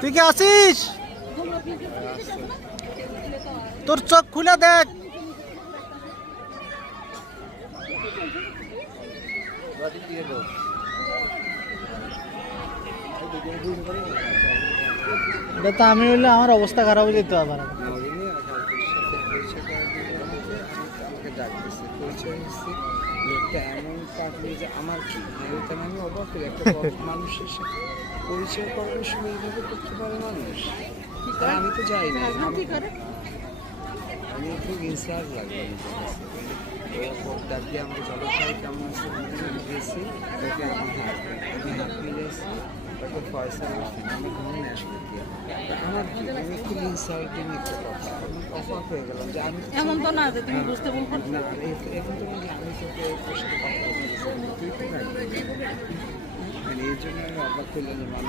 তুই কি আছিস? তোর চোখ খুলে দেখ। এটা তো আমি হইলে আমার অবস্থা খারাপ হয়ে যেত আবার। লোকটা এমন কাটবে যে আমার কি আমি অবাক করি, একটা মানুষের সাথে পরিচয় করার সময় এইভাবে করতে পারে মানুষ। আমি তো যাই না, আমি খুব ইনসাল্ট লাগবে নিজের কাছে। ডাক দিয়ে আমাকে জলখাই কেমন আছে গেছি, ওকে আমি হাত মিলেছি, তারপর পয়সা আমি ঘুমিয়ে আসলে দিয়ে আমার কি আমি খুব ইনসাল্টিং একটা কথা। আমি অবাক হয়ে গেলাম যে আমি এমন তো না যে তুমি বুঝতে ভুল করছো। না এখন তো আমি তোকে তোর সাথে কথা বলতেছি, তুই তো মানে এই জন্য আমি অবাক করলাম যে মানুষ